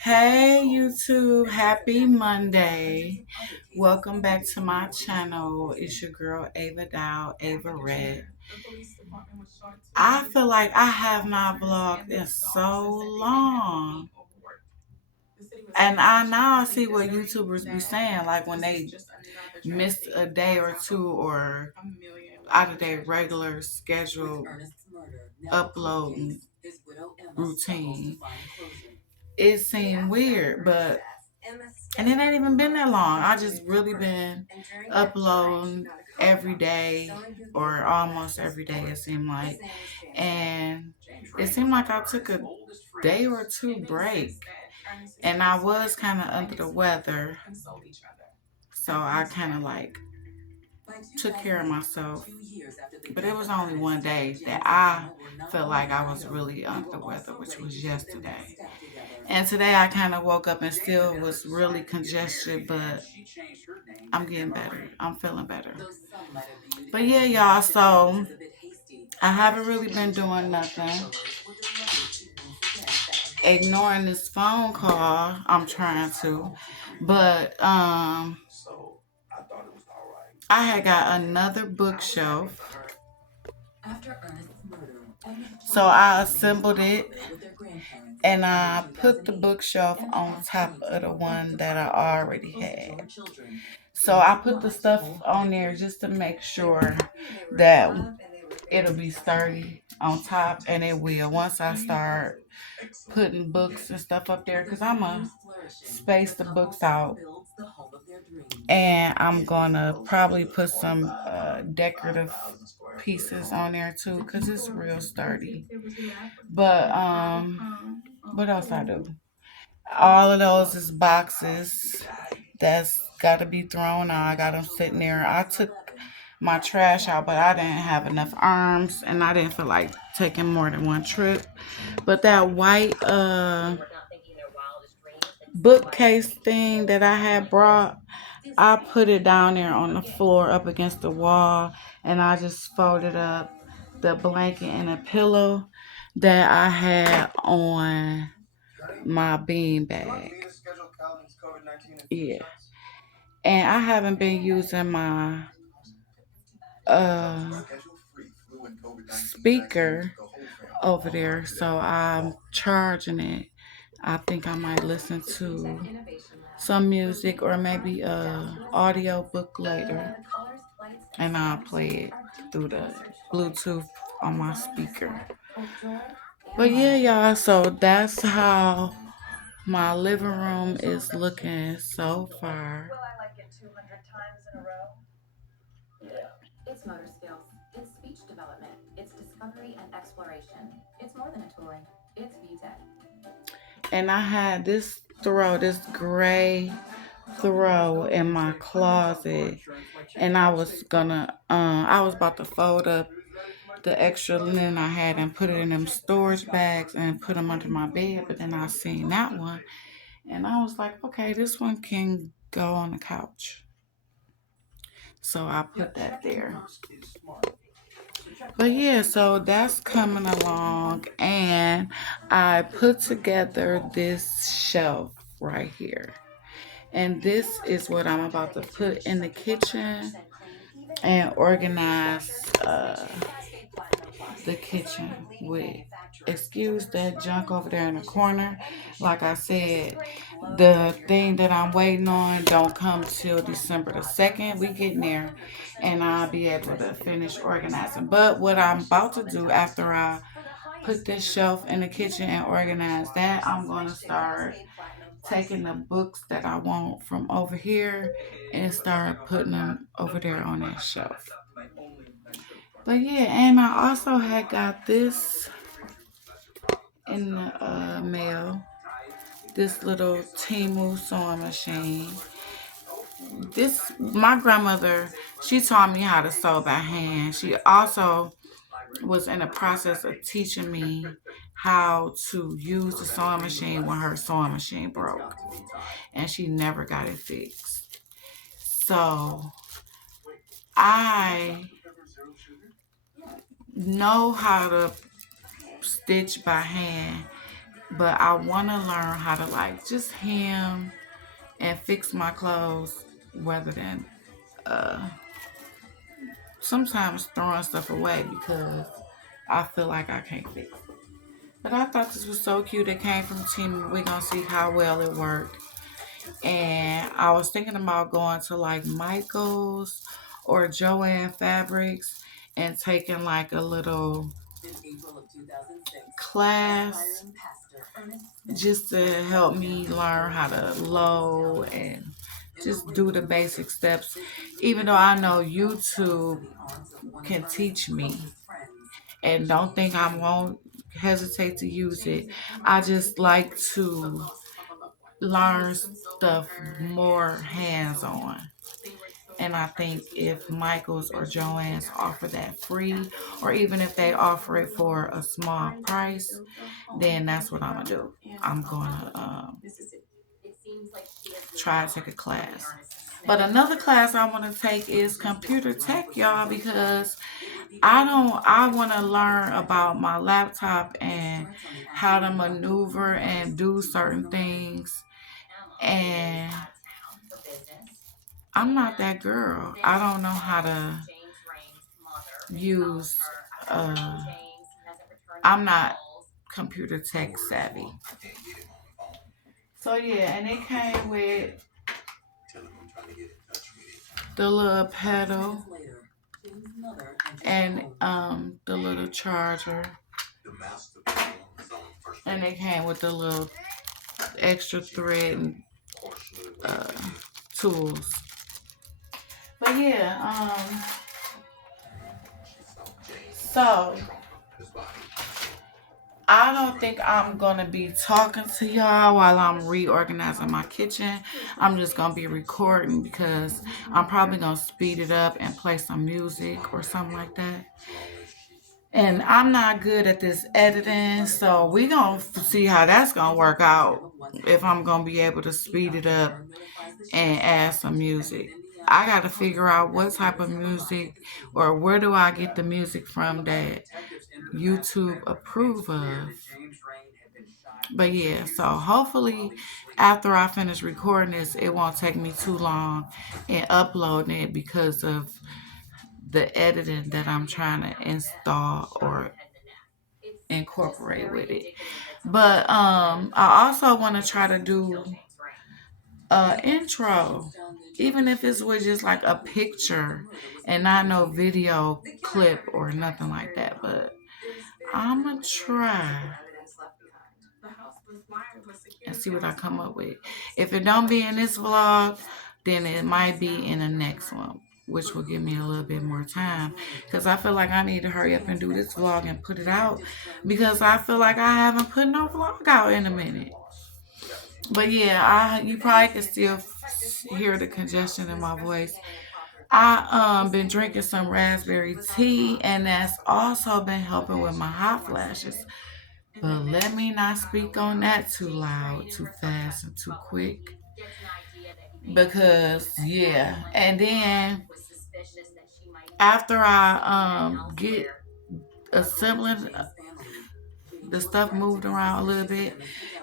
Hey YouTube, happy Monday. Welcome back to my channel. It's your girl Ava Dow, Ava Red. I feel like I have not vlogged in so long. And I now see what YouTubers be saying, like when they miss a day or two or out of their regular schedule uploading routine. It seemed weird, but and it ain't even been that long. I just really been uploading every day or almost every day, it seemed like. And it seemed like I took a day or two break. And I was kind of under the weather. So I kind of like took care of myself. But it was only one day that I felt like I was really under the weather, which was yesterday. And today I kind of woke up and still was really congested, but I'm getting better. I'm feeling better. But yeah, y'all, so I haven't really been doing nothing. Ignoring this phone call, I'm trying to. But I had got another bookshelf. So I assembled it and I put the bookshelf on top of the one that I already had. So I put the stuff on there just to make sure that it'll be sturdy on top, and it will once I start putting books and stuff up there, because I'm going to space the books out. And I'm going to probably put some decorative pieces on there too, because it's real sturdy. But what else I do? All of those is boxes that's got to be thrown out. I got them sitting there. I took my trash out, but I didn't have enough arms and I didn't feel like taking more than one trip. But that white bookcase thing that I had brought, I put it down there on the floor up against the wall, and I just folded up the blanket and a pillow that I had on my bean bag. Yeah. And I haven't been using my speaker over there, so I'm charging it. I think I might listen to some music or maybe a audio book later, and I'll play it through the Bluetooth on my speaker. But yeah, y'all, so that's how my living room is looking so far. It's motor skills. It's speech development. It's discovery and exploration. It's more than a toy. It's VTech. And I had this gray throw in my closet, and I was about to fold up the extra linen I had and put it in them storage bags and put them under my bed. But then I seen that one, and I was like, okay, this one can go on the couch. So I put that there. But yeah, so that's coming along, and I put together this shelf right here. And this is what I'm about to put in the kitchen and organize the kitchen with. Excuse that junk over there in the corner. Like I said, the thing that I'm waiting on don't come till December the 2nd. We getting there, and I'll be able to finish organizing. But what I'm about to do after I put this shelf in the kitchen and organize that, I'm going to start taking the books that I want from over here and start putting them over there on that shelf. But yeah, and I also had got this in the mail. This little Temu sewing machine. My grandmother, she taught me how to sew by hand. She also was in the process of teaching me how to use the sewing machine when her sewing machine broke. And she never got it fixed. So I know how to stitch by hand but I want to learn how to like just hem and fix my clothes rather than uh, sometimes throwing stuff away because I feel like I can't fix it. But I thought this was so cute. It came from Tina. We're going to see how well it worked. And I was thinking about going to like Michael's or Joanne Fabrics and taking like a little class just to help me learn how to load and just do the basic steps. Even though I know YouTube can teach me and don't think I won't hesitate to use it. I just like to learn stuff more hands on. And I think if Michaels or Joann's offer that free, or even if they offer it for a small price, then that's what I'm gonna do. I'm gonna try to take a class. But another class I want to take is computer tech, y'all, because I want to learn about my laptop and how to maneuver and do certain things. And I'm not that girl. I don't know how to use, uh, I'm not computer tech savvy. So yeah, and it came with the little pedal and the little charger. And it came with the little extra thread and uh, tools. But yeah, so I don't think I'm gonna be talking to y'all while I'm reorganizing my kitchen. I'm just gonna be recording because I'm probably gonna speed it up and play some music or something like that. And I'm not good at this editing, so we gonna see how that's gonna work out. If I'm gonna be able to speed it up and add some music. I got to figure out what type of music or where do I get the music from that YouTube approve of. But yeah, so hopefully after I finish recording this, it won't take me too long in uploading it because of the editing that I'm trying to install or incorporate with it. But I also want to try to do intro, even if it's with just like a picture and not no video clip or nothing like that. But I'm gonna try and see what I come up with. If it don't be in this vlog, then it might be in the next one, which will give me a little bit more time because I feel like I need to hurry up and do this vlog and put it out because I feel like I haven't put no vlog out in a minute. But yeah, you probably can still hear the congestion in my voice. I been drinking some raspberry tea, and that's also been helping with my hot flashes. But let me not speak on that too loud, too fast, and too quick. Because yeah, and then after I get assembling the stuff moved around a little bit,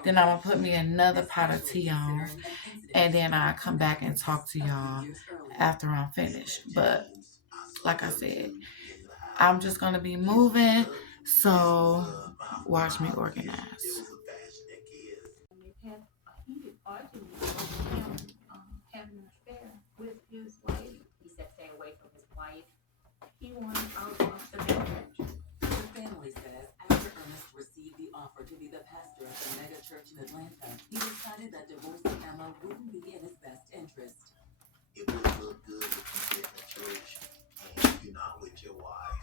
then I'm gonna put me another pot of tea on, and then I come back and talk to y'all after I'm finished. But like I said, I'm just gonna be moving, so watch me organize. He wanted out of the marriage. The family says after Ernest received the offer to be the pastor of the mega church in Atlanta, he decided that divorcing Emma wouldn't be in his best interest. It would look good if you get in the church and you're not with your wife.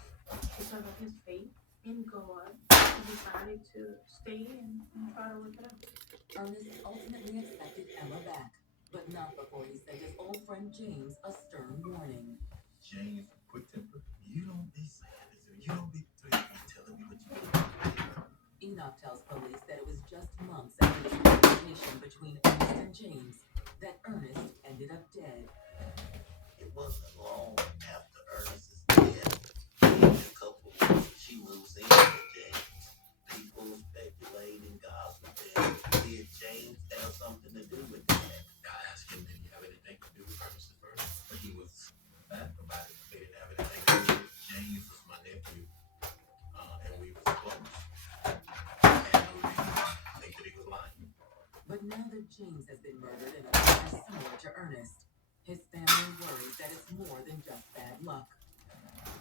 Because of his faith in God, he decided to stay and try to work it out. Ernest ultimately accepted Emma back, but not before he sent his old friend James a stern warning. James, quick temper. You don't be saying this. You don't be telling me what you do. Enoch tells police that it was just months after the confrontation between Ernest and James that Ernest ended up dead. It wasn't long after Ernest's death. In a couple of weeks, she moves in with James. People speculate and gossip Now that James has been murdered in a manner similar to Ernest, his family worries that it's more than just bad luck.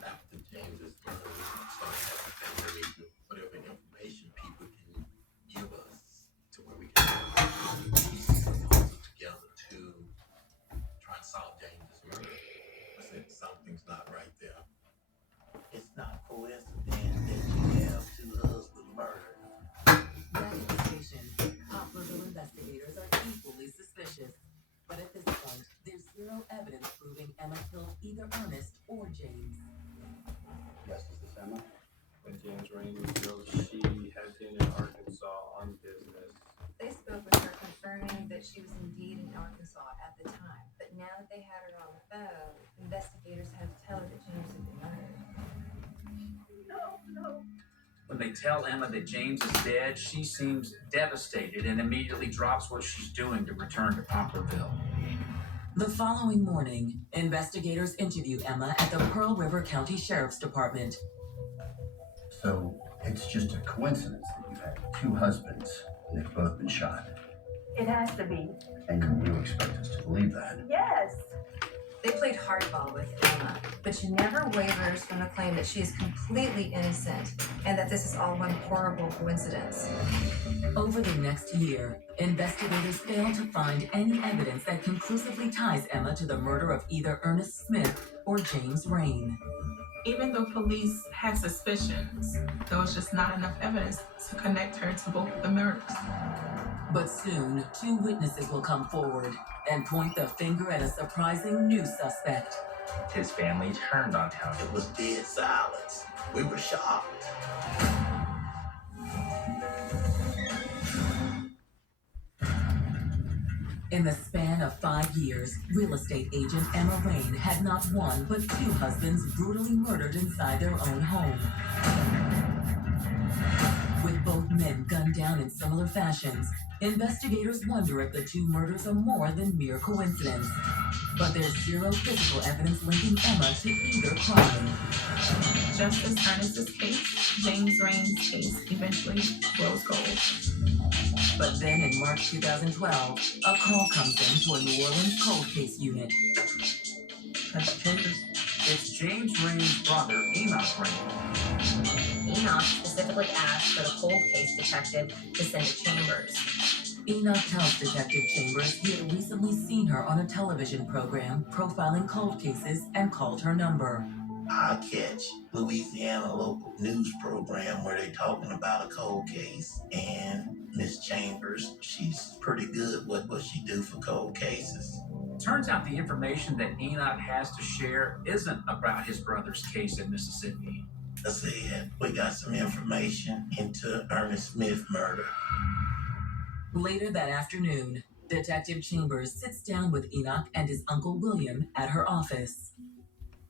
After James's murder, we started asking family whatever information people can give us to where we can piece the puzzle together to try and solve James's murder. I said something's not right there. It's not coincidence that you have two husbands murdered. Back at the station, Copperville investigators are equally suspicious. But at this point, there's zero evidence proving Emma killed either Ernest or James. Yes, is this Emma? When James Rain was killed, she had been in Arkansas on business. They spoke with her confirming that she was indeed in Arkansas at the time. But now that they had her on the phone, investigators had to tell her that James had been murdered. No. When they tell Emma that James is dead, she seems devastated and immediately drops what she's doing to return to Poplarville. The following morning, investigators interview Emma at the Pearl River County Sheriff's Department. So it's just a coincidence that you had two husbands and they've both been shot. It has to be. And you expect us to believe that? Yes. They played hardball with Emma, but she never wavers from the claim that she is completely innocent and that this is all one horrible coincidence. Over the next year, investigators fail to find any evidence that conclusively ties Emma to the murder of either Ernest Smith or James Rain. Even though police had suspicions, there was just not enough evidence to connect her to both of the murders. But soon, two witnesses will come forward and point the finger at a surprising new suspect. His family turned on him. It was dead silence. We were shocked. In the span of 5 years, real estate agent Emma Rain had not one but two husbands brutally murdered inside their own home. With both men gunned down in similar fashions, investigators wonder if the two murders are more than mere coincidence. But there's zero physical evidence linking Emma to either crime. Just as Ernest's case, James Rain's case eventually rose gold. But then in March 2012, a call comes in to a New Orleans cold case unit. That's Chambers. It's James Rain's brother, Enoch Rain. Enoch specifically asked for the cold case detective to send to Chambers. Enoch tells Detective Chambers he had recently seen her on a television program profiling cold cases and called her number. I catch Louisiana local news program where they talking about a cold case, and Miss Chambers, she's pretty good with what she do for cold cases. Turns out the information that Enoch has to share isn't about his brother's case in Mississippi. I said, we got some information into Ernest Smith murder. Later that afternoon, Detective Chambers sits down with Enoch and his uncle William at her office.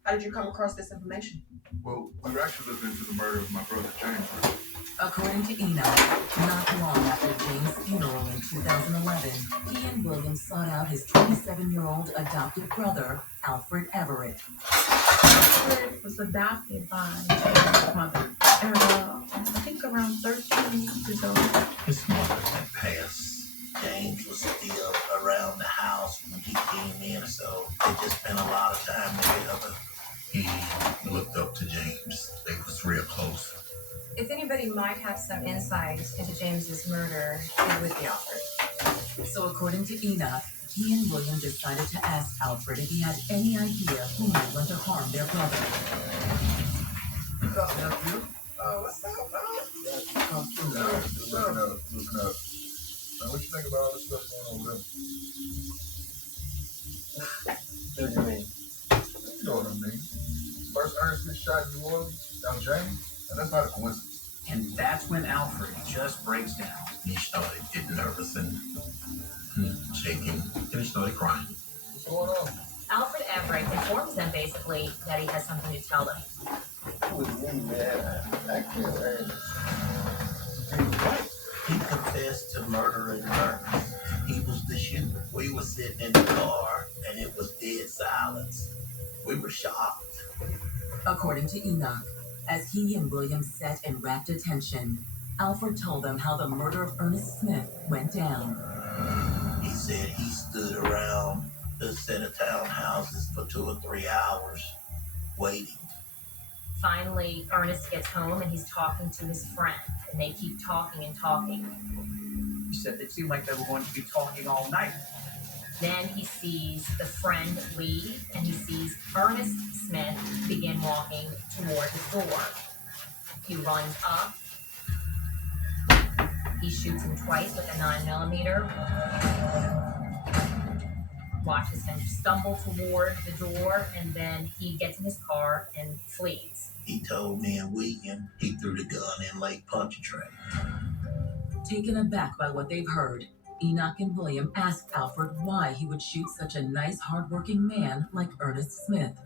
How did you come across this information? Well, we were actually looking into the murder of my brother James. According to Enoch, not long after James' funeral in 2011, he and William sought out his 27-year-old adopted brother, Alfred Everett. Alfred was adopted by his mother. I think around 13 years old. His mother had passed. James was still around the house when he came in, so they just spent a lot of time together. He looked up to James. They was real close. If anybody might have some insight into James's murder, it would be Alfred. So according to Enoch, he and William decided to ask Alfred if he had any idea who might want to harm their brother. What's up, nephew? What's up, bro? Come through, man. Just looking up. Man, what you think about all this stuff going on with them? What do you mean? You know what I mean. First Ernest gets shot in New Orleans, now James, and that's not a coincidence. And that's when Alfred just breaks down. He started getting nervous and shaking, and he started crying. What's going on? Alfred Everett informs them basically that he has something to tell them. With me, man. I can't Ernest. He confessed to murdering Ernest. He was the shooter. We were sitting in the car, and it was dead silence. We were shocked. According to Enoch, as he and William sat in rapt attention, Alfred told them how the murder of Ernest Smith went down. said he stood around the set of townhouses for 2 or 3 hours waiting. Finally, Ernest gets home and he's talking to his friend, and they keep talking and talking. He said it seemed like they were going to be talking all night. Then he sees the friend leave, and he sees Ernest Smith begin walking toward the door. He runs up. He shoots him twice with a 9mm. Watches him stumble toward the door, and then he gets in his car and flees. He told me and William he threw the gun in Lake Pontchartrain. Taken aback by what they've heard, Enoch and William asked Alfred why he would shoot such a nice, hardworking man like Ernest Smith.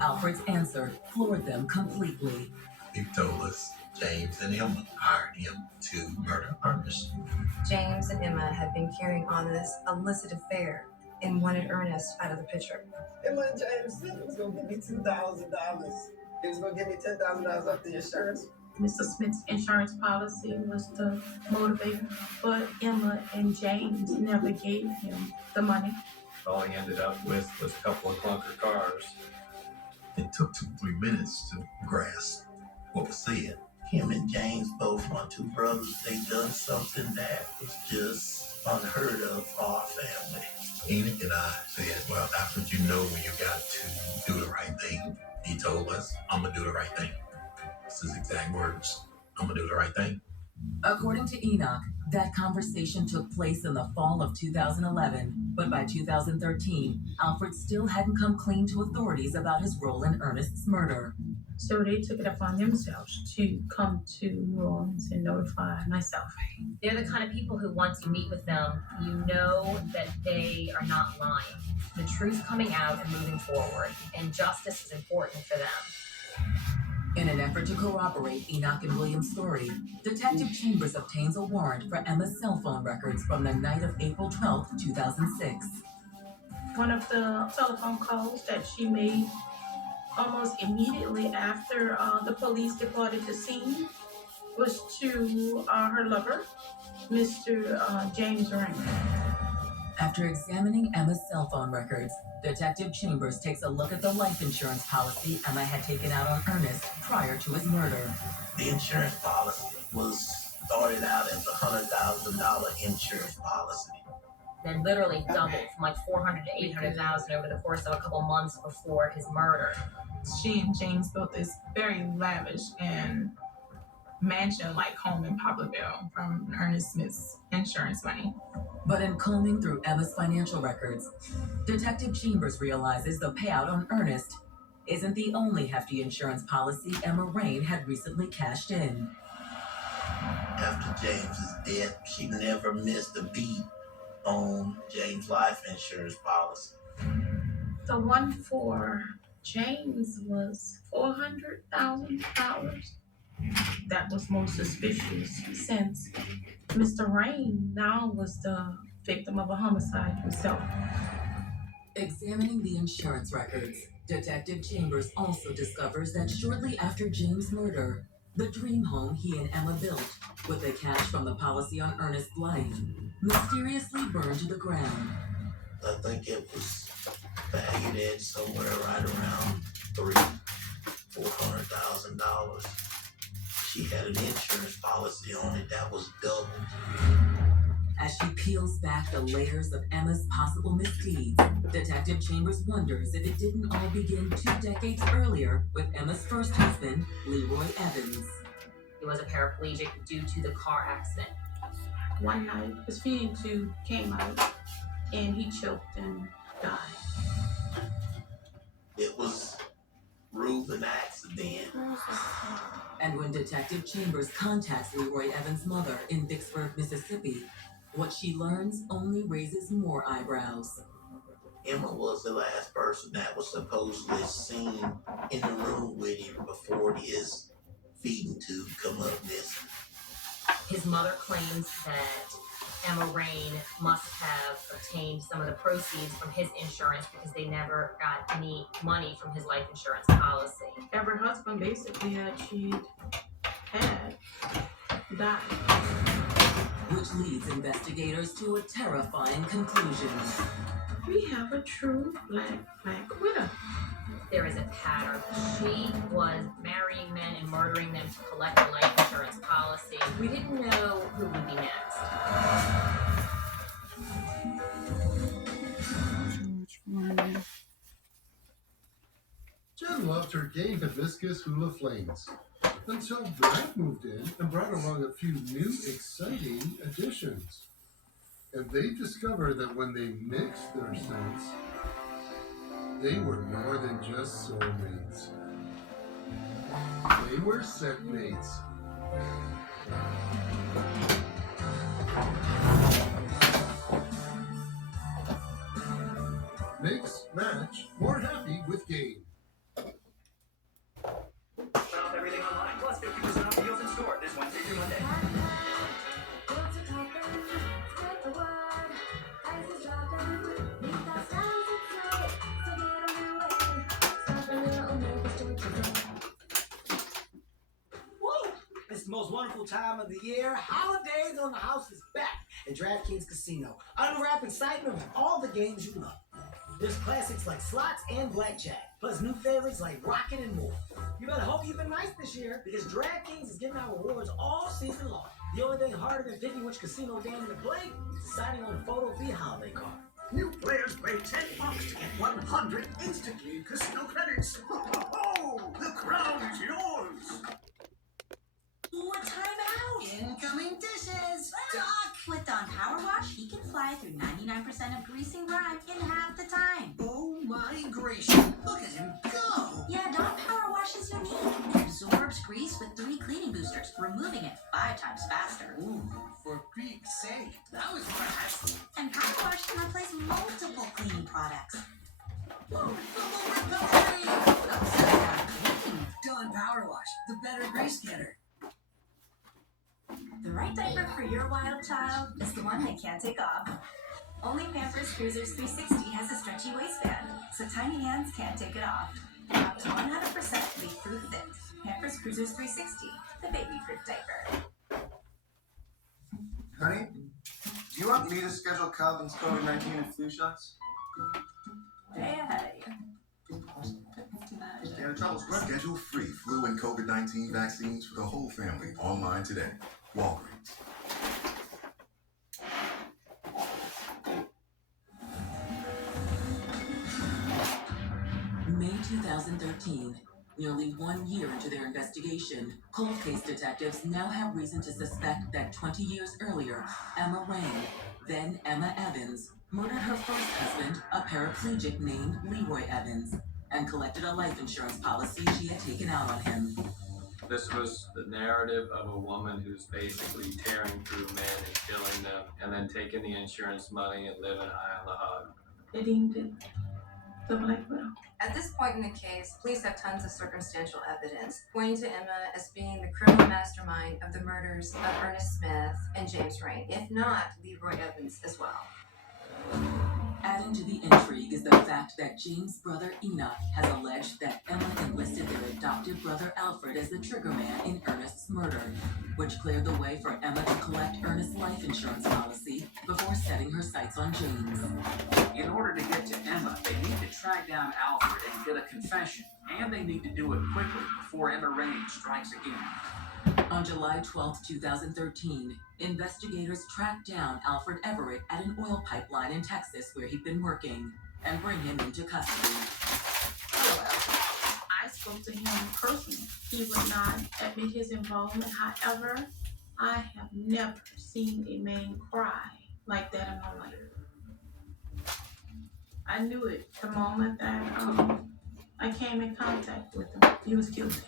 Alfred's answer floored them completely. He told us James and Emma hired him to murder Ernest. James and Emma had been carrying on this illicit affair and wanted Ernest out of the picture. Emma and James said it was going to give me $2,000. It was going to give me $10,000 off the insurance. Mr. Smith's insurance policy was the motivator, but Emma and James never gave him the money. All he ended up with was a couple of clunker cars. It took 2-3 minutes to grasp what was said. Him and James, both my two brothers, they done something that was just unheard of for our family. Enoch and I said, well, Alfred, you know when you got to do the right thing. He told us, I'm going to do the right thing. That's his exact words. I'm going to do the right thing. According to Enoch, that conversation took place in the fall of 2011, but by 2013, Alfred still hadn't come clean to authorities about his role in Ernest's murder. So they took it upon themselves to come to New Orleans and notify myself. They're the kind of people who, once you meet with them, you know that they are not lying. The truth coming out and moving forward, and justice is important for them. In an effort to corroborate Enoch and William's story, Detective Chambers obtains a warrant for Emma's cell phone records from the night of April 12, 2006. One of the telephone calls that she made almost immediately after the police departed the scene was to her lover, Mr. James Rain. After examining Emma's cell phone records, Detective Chambers takes a look at the life insurance policy Emma had taken out on Ernest prior to his murder. The insurance policy was started out as a $100,000 insurance policy. Then literally doubled from like $400,000 to $800,000 over the course of a couple months before his murder. She and James built this very lavish and mansion-like home in Poplarville from Ernest Smith's insurance money. But in combing through Emma's financial records, Detective Chambers realizes the payout on Ernest isn't the only hefty insurance policy Emma Rain had recently cashed in. After James's death, she never missed a beat on James' life insurance policy. The one for James was $400,000. That was most suspicious since Mr. Rain now was the victim of a homicide himself. Examining the insurance records, Detective Chambers also discovers that shortly after James' murder, the dream home he and Emma built, with the cash from the policy on Ernest's life, mysteriously burned to the ground. I think it was valued at somewhere right around $400,000. She had an insurance policy on it that was doubled. As she peels back the layers of Emma's possible misdeeds, Detective Chambers wonders if it didn't all begin 2 decades earlier with Emma's first husband, Leroy Evans. He was a paraplegic due to the car accident. One night, his feeding tube came out and he choked and died. It was Reuben accident. And when Detective Chambers contacts Leroy Evans' mother in Vicksburg, Mississippi, what she learns only raises more eyebrows. Emma was the last person that was supposedly seen in the room with him before his feeding tube come up missing. His mother claims that Emma Rain must have obtained some of the proceeds from his insurance because they never got any money from his life insurance policy. Every husband basically that she had died. which leads investigators to a terrifying conclusion. We have a true black widow. There is a pattern. She was marrying men and murdering them to collect a life insurance policy. We didn't know who would be next. Jen loved her gay hibiscus hula flames until Brad moved in and brought along a few new exciting additions. And they discovered that when they mixed their scents, they were more than just soulmates. They were scent mates. Mix, match, more happy with Gain. Shop everything online, plus 50% off deals in store this Wednesday through Monday. It's the most wonderful time of the year. Holidays on the House is back at DraftKings Casino. Unwrap excitement with all the games you love. There's classics like slots and blackjack, plus new favorites like Rocket and more. You better hope you've been nice this year, because DraftKings is giving out rewards all season long. The only thing harder than picking which casino game to play is deciding on a photo fee holiday card. New players pay $10 to get 100 instantly in casino credits. Oh, the crown is yours. What time out? Incoming dishes. Doc! With Dawn Power Wash, he can fly through 99% of grease and grime in half the time. Oh my gracious. Look at him go. Yeah, Dawn Power Wash is unique. It absorbs grease with 3 cleaning boosters, removing it 5 times faster. Ooh, for Greek's sake, that was fast. And Power Wash can replace multiple cleaning products. Whoa, recovery! Upside down clean. Dawn Power Wash, the better grease getter. The right diaper for your wild child is the one they can't take off. Only Pampers Cruisers 360 has a stretchy waistband, so tiny hands can't take it off. Up to 100% leak-proof fit. Pampers Cruisers 360, the baby-proof diaper. Honey, do you want me to schedule Calvin's COVID-19 and flu shots? Way ahead of you. Stay out of trouble. Schedule free flu and COVID-19 vaccines for the whole family online today. Walgreens. May 2013. Nearly 1 year into their investigation, cold case detectives now have reason to suspect that 20 years earlier, Emma Rain, then Emma Evans, murdered her first husband, a paraplegic named Leroy Evans, and collected a life insurance policy she had taken out on him. This was the narrative of a woman who's basically tearing through men and killing them, and then taking the insurance money and living high on the hog. They deemed it the Black Widow. At this point in the case, police have tons of circumstantial evidence pointing to Emma as being the criminal mastermind of the murders of Ernest Smith and James Rain, if not Leroy Evans as well. Adding to the intrigue is the fact that James' brother Enoch has alleged that Emma enlisted their adoptive brother Alfred as the triggerman in Ernest's murder, which cleared the way for Emma to collect Ernest's life insurance policy before setting her sights on James. In order to get to Emma, they need to track down Alfred and get a confession, and they need to do it quickly before Emma Rain strikes again. On July 12, 2013, investigators tracked down Alfred Everett at an oil pipeline in Texas where he'd been working and bring him into custody. I spoke to him personally. He would not admit his involvement. However, I have never seen a man cry like that in my life. I knew it the moment that I came in contact with him. He was guilty.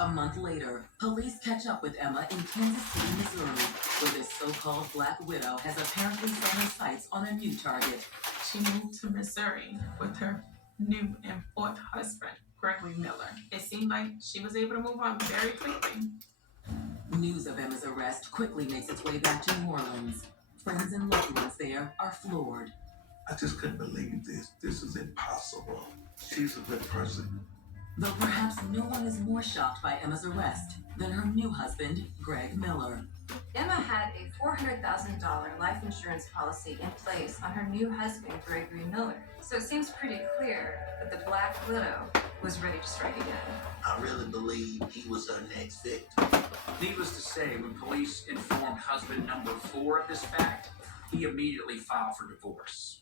A month later, police catch up with Emma in Kansas City, Missouri, where this so-called Black Widow has apparently set her sights on a new target. She moved to Missouri with her new and fourth husband, Gregory Miller. It seemed like she was able to move on very quickly. News of Emma's arrest quickly makes its way back to New Orleans. Friends and loved ones there are floored. I just couldn't believe this. This is impossible. She's a good person. Though perhaps no one is more shocked by Emma's arrest than her new husband, Greg Miller. Emma had a $400,000 life insurance policy in place on her new husband, Gregory Miller. So it seems pretty clear that the Black Widow was ready to strike again. I really believe he was her next victim. Needless to say, when police informed husband number 4 of this fact, he immediately filed for divorce.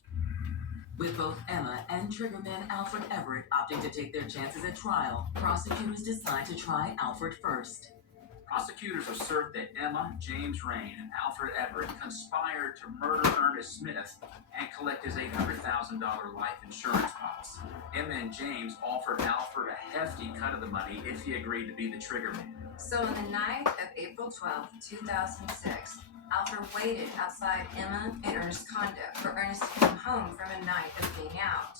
With both Emma and triggerman Alfred Everett opting to take their chances at trial, prosecutors decide to try Alfred first. Prosecutors assert that Emma, James Rain, and Alfred Everett conspired to murder Ernest Smith and collect his $800,000 life insurance policy. Emma and James offered Alfred a hefty cut of the money if he agreed to be the triggerman. So on the night of April 12, 2006, Alfred waited outside Emma and Ernest's condo for Ernest to come home from a night of being out.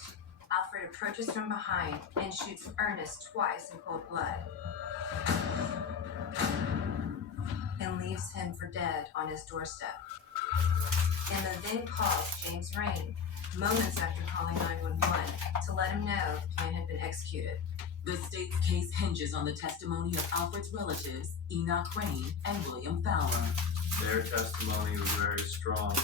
Alfred approaches from behind and shoots Ernest twice in cold blood, and leaves him for dead on his doorstep. Emma then calls James Rain moments after calling 911 to let him know the man had been executed. The state's case hinges on the testimony of Alfred's relatives, Enoch Rain and William Fowler. Their testimony was very strong.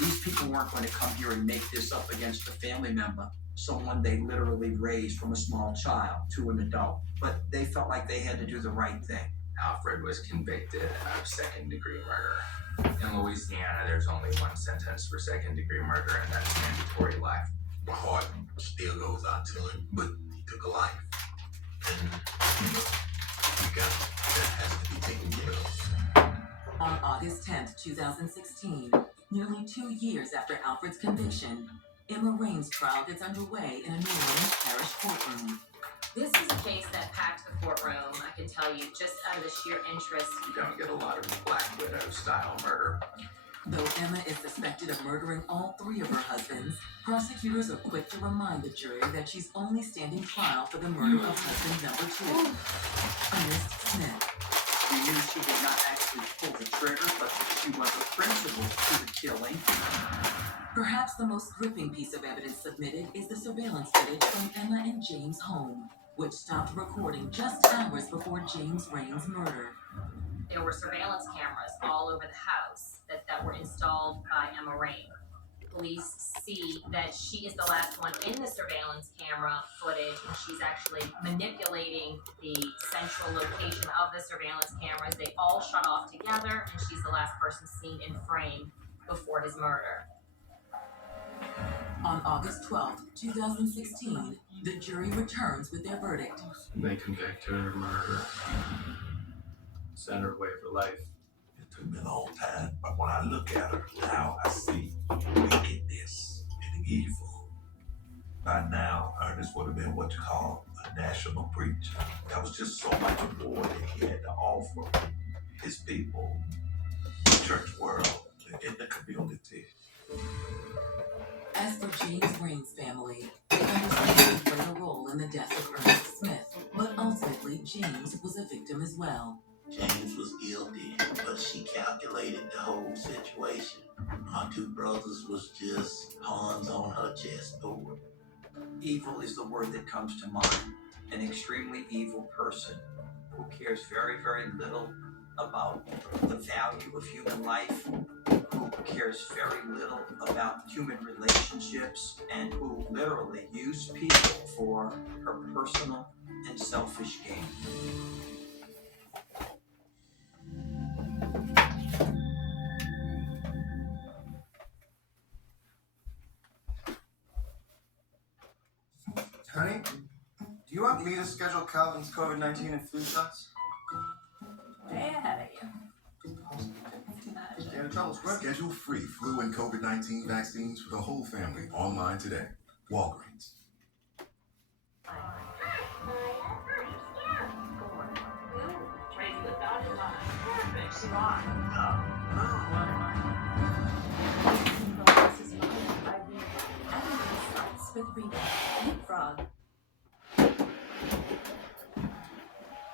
These people weren't going to come here and make this up against a family member, someone they literally raised from a small child to an adult. But they felt like they had to do the right thing. Alfred was convicted of second-degree murder. In Louisiana, there's only one sentence for second-degree murder, and that's mandatory life. My heart still goes out to him, but he took a life. And that has to be taken care of. On August 10th, 2016, nearly 2 years after Alfred's conviction, Emma Rain's trial gets underway in a New Orleans parish courtroom. This is a case that packed the courtroom, I can tell you, just out of the sheer interest. You don't get a lot of Black Widow-style murder. Though Emma is suspected of murdering all 3 of her husbands, prosecutors are quick to remind the jury that she's only standing trial for the murder of husband number 2, Ernest Smith. We knew she did not actually pull the trigger, but she was a principal to the killing. Perhaps the most gripping piece of evidence submitted is the surveillance footage from Emma and James' home, which stopped recording just hours before James Rain's murder. There were surveillance cameras all over the house that were installed by Emma Rain. Police see that she is the last one in the surveillance camera footage, and she's actually manipulating the central location of the surveillance cameras. They all shut off together, and she's the last person seen in frame before his murder. On August 12th, 2016, the jury returns with their verdict. They convict her of murder. Send her away for life. It took me a long time, but when I look at her now, I see wickedness and evil. By now, Ernest would have been what you call a national preacher. That was just so much more that he had to offer his people, the church world, and the community. As for James Rain's family, they understand he played a role in the death of Ernest Smith, but ultimately James was a victim as well. James was guilty, but she calculated the whole situation. My 2 brothers was just pawns on her chessboard. Evil is the word that comes to mind. An extremely evil person who cares very, very little about the value of human life, who cares very little about human relationships, and who literally used people for her personal and selfish gain. Honey, do you want me to schedule Calvin's COVID-19 and flu shots? Way ahead of you. Get in trouble quick. Schedule free flu and COVID-19 vaccines for the whole family online today. Walgreens. Leapfrog.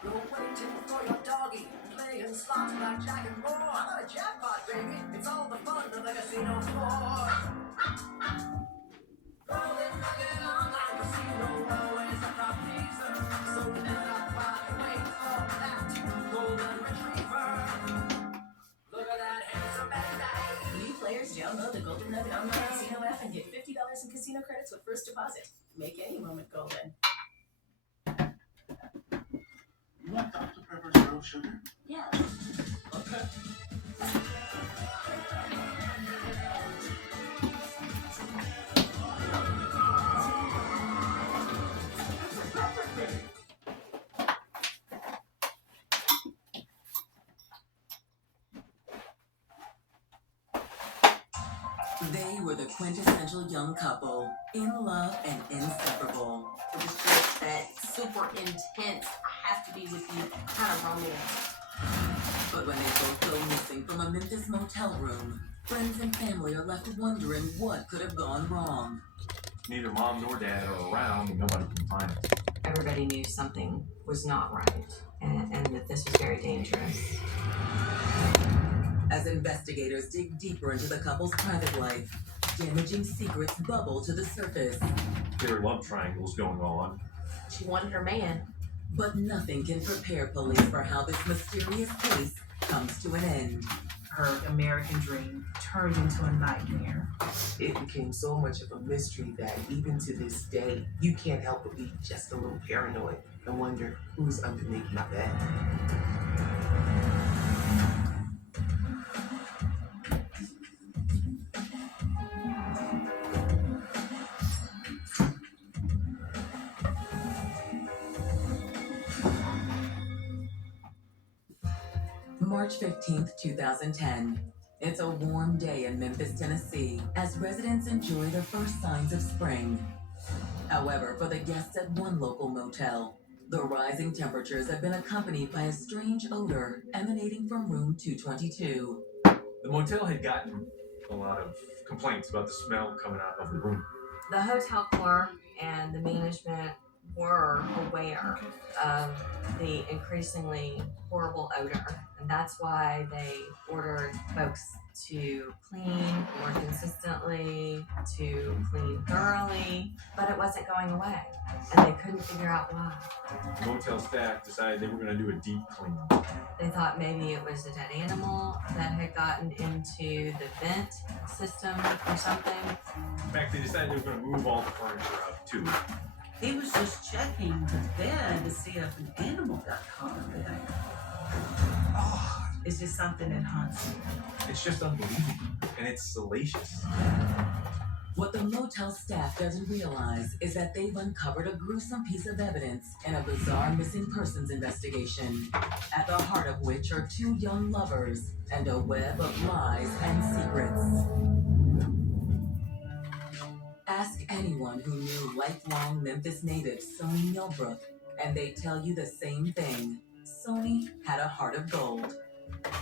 You're waiting for your doggy, playing slots, blackjack, and more. I got a jackpot, baby. It's all the fun of the casino floor. Rolling rugged online casino, always a crowd pleaser. So get up while you wait for that golden retriever. players, download the Golden Nugget online casino app and get $50 in casino credits with first deposit. Make any moment golden. You want Dr. Pepper zero sugar? Yeah. Okay. They were the quintessential young couple, in love and inseparable. It was just that super intense, I have to be with you kind of romance. But when they both go missing from a Memphis motel room, friends and family are left wondering what could have gone wrong. Neither mom nor dad are around and nobody can find them. Everybody knew something was not right and that this was very dangerous. As investigators dig deeper into the couple's private life, damaging secrets bubble to the surface. There are love triangles going on. She wanted her man. But nothing can prepare police for how this mysterious case comes to an end. Her American dream turned into a nightmare. It became so much of a mystery that even to this day, you can't help but be just a little paranoid and wonder who's underneath my bed. March 15th, 2010. It's a warm day in Memphis, Tennessee, as residents enjoy the first signs of spring. However, for the guests at one local motel, the rising temperatures have been accompanied by a strange odor emanating from room 222. The motel had gotten a lot of complaints about the smell coming out of the room. The hotel clerk and the management were aware of the increasingly horrible odor, and that's why they ordered folks to clean more consistently, to clean thoroughly, but it wasn't going away, and they couldn't figure out why. The motel staff decided they were going to do a deep clean. They thought maybe it was a dead animal that had gotten into the vent system or something. In fact, they decided they were going to move all the furniture out too. He was just checking the bed to see if an animal got caught in there. It's just something that haunts me. It's just unbelievable, and it's salacious. What the motel staff doesn't realize is that they've uncovered a gruesome piece of evidence in a bizarre missing persons investigation, at the heart of which are two young lovers and a web of lies and secrets. Ask anyone who knew lifelong Memphis native Sony Millbrook, and they tell you the same thing. Sony had a heart of gold.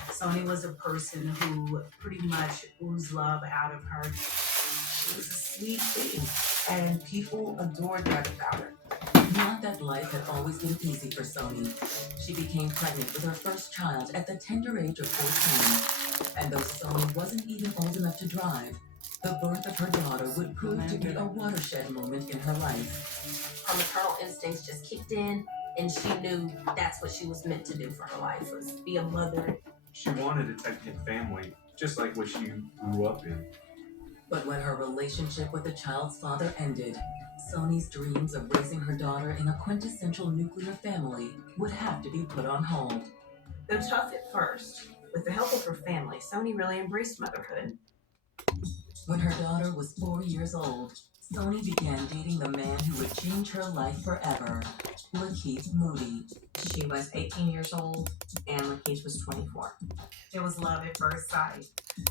Sony was a person who pretty much oozed love out of her. She was a sweet thing, and people adored that about her. Not that life had always been easy for Sony. She became pregnant with her first child at the tender age of 14. And though Sony wasn't even old enough to drive, the birth of her daughter would prove to be a watershed moment in her life. Her maternal instincts just kicked in, and she knew that's what she was meant to do for her life, was be a mother. She wanted a tight-knit family, just like what she grew up in. But when her relationship with the child's father ended, Sony's dreams of raising her daughter in a quintessential nuclear family would have to be put on hold. Though tough at first, with the help of her family, Sony really embraced motherhood. When her daughter was 4 years old, Sony began dating the man who would change her life forever, Lakeith Moody. She was 18 years old, and Lakeith was 24. It was love at first sight.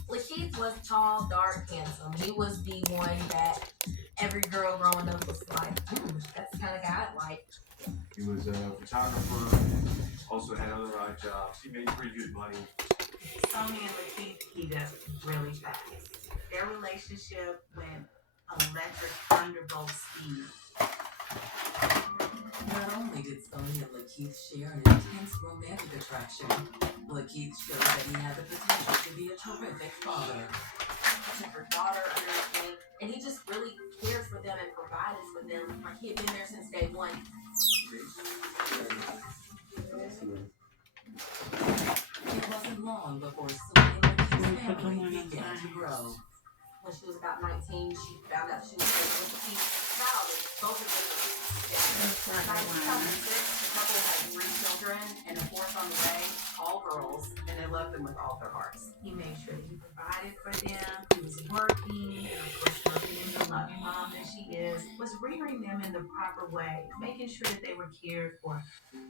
Lakeith was tall, dark, handsome. He was the one that every girl growing up was like, that's the kind of guy I like. He was a photographer, also had other odd jobs. He made pretty good money. Sony and Lakeith heated up really fast. Their relationship went electric thunderbolt speed. Not only did Sony and Lakeith share an intense romantic attraction, Lakeith showed that he had the potential to be a terrific father. He took her daughter under his wing, and he just really cared for them and provided for them. Like, he had been there since day one. It wasn't long before Sony and Lakeith's family began to grow. grow. When she was about 19, she found out she was pregnant with a child. Both of them were dead. By 2006, the couple had 3 children and a 4th on the way, all girls, and they loved them with all their hearts. He made sure that he provided for them. He was working, and of course, her being the loving mom that she is, was rearing them in the proper way, making sure that they were cared for.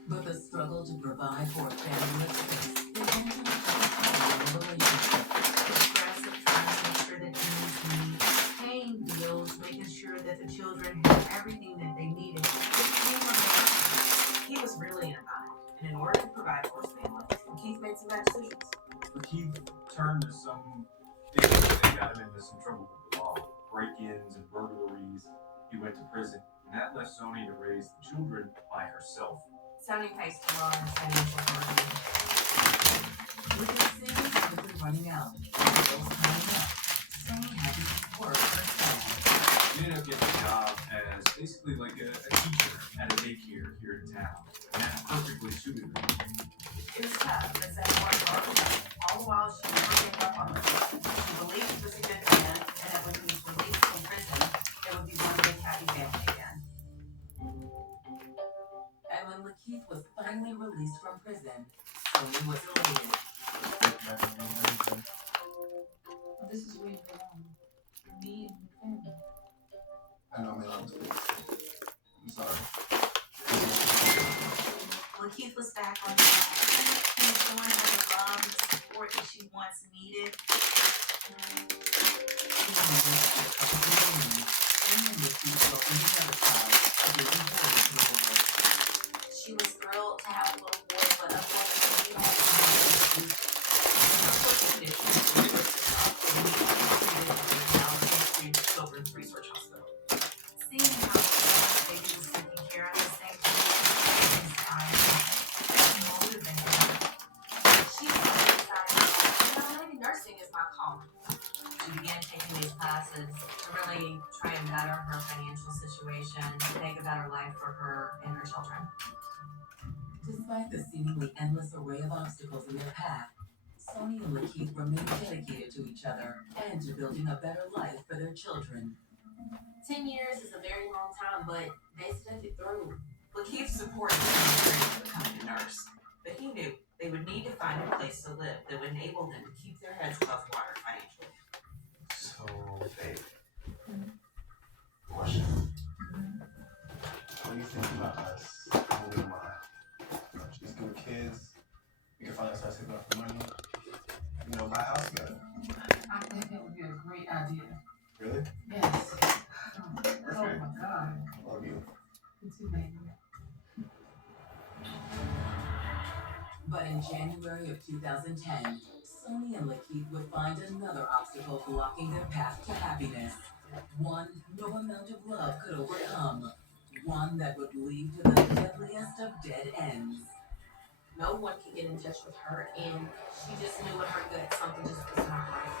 But the struggle to provide for a family of 6 is only a relationship. The stress of trying to make sure that things meet, paying bills, making sure that the children had everything that they needed. It became a burden. He was really in a bind, and in order to provide for his family, Keith made some bad decisions. Keith turned to some things that got him into some trouble with the law. Break-ins and burglaries. He went to prison, and that left Sony to raise the children by herself. Sony faced a lot of financial burden. With his savings quickly running out, bills piling up, Sony had to work herself. He ended up getting a job as basically like a teacher at a daycare here in town. And that perfectly suited her. It was tough, but Sally worked hard for him. All the while, she never gave up on him. She believed he was a good man, and that when he was released from prison, there would be one big happy family again. And when Lakeith was finally released from prison, Sony was elated. This is where you belong. Me and your family. I know, man. I'm sorry. Lakeith was back on track. He was showing her the love and the support that she once needed. She was thrilled to have a little boy, but unfortunately, he had Children's Research Hospital. Seeing how the baby was taken care of, the same thing motivated her. She decided, maybe nursing is my calling. She began taking these classes to really try and better her financial situation, to make a better life for her and her children. Despite the seemingly endless array of obstacles in their path, Sony and Lakeith remained dedicated to each other and to building a better life for their children. 10 years is a very long time, but they stuck it through. Lakeith supported them in becoming a nurse, but he knew they would need to find a place to live that would enable them to keep their heads above water financially. So, babe. Question. What do you think about us moving my just good kids? We can finally start saving up the money. You know, buy a house together. I think that would be a great idea. Really? Yes. Perfect. Oh my God. Love you. You too, baby. But in January of 2010, Sony and Lakeith would find another obstacle blocking their path to happiness. One no amount of love could overcome. One that would lead to the deadliest of dead ends. No one could get in touch with her, and she just knew in her gut something just was not right.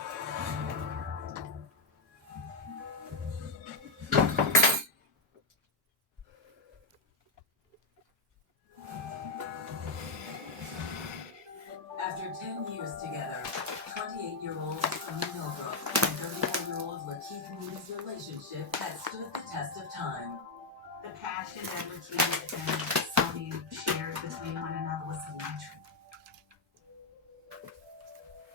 After 10 years together, 28-year-old Sony Millbrook and 34-year-old Lakeith Mooney's relationship had stood the test of time. The passion that Lakeith and Sony shared between one another was electric.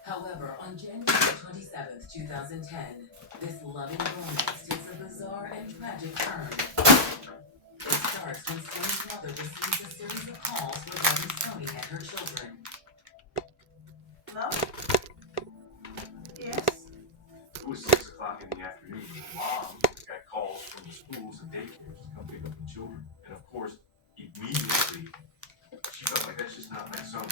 However, on January 27th, 2010, this loving romance takes a bizarre and tragic turn. It starts when Sony's mother receives a series of calls regarding Sony and her children. Hello? Yes? It was 6 o'clock in the afternoon. Mom got calls from the schools and daycares to come pick up the children. And of course, immediately, she felt like that's just not my son.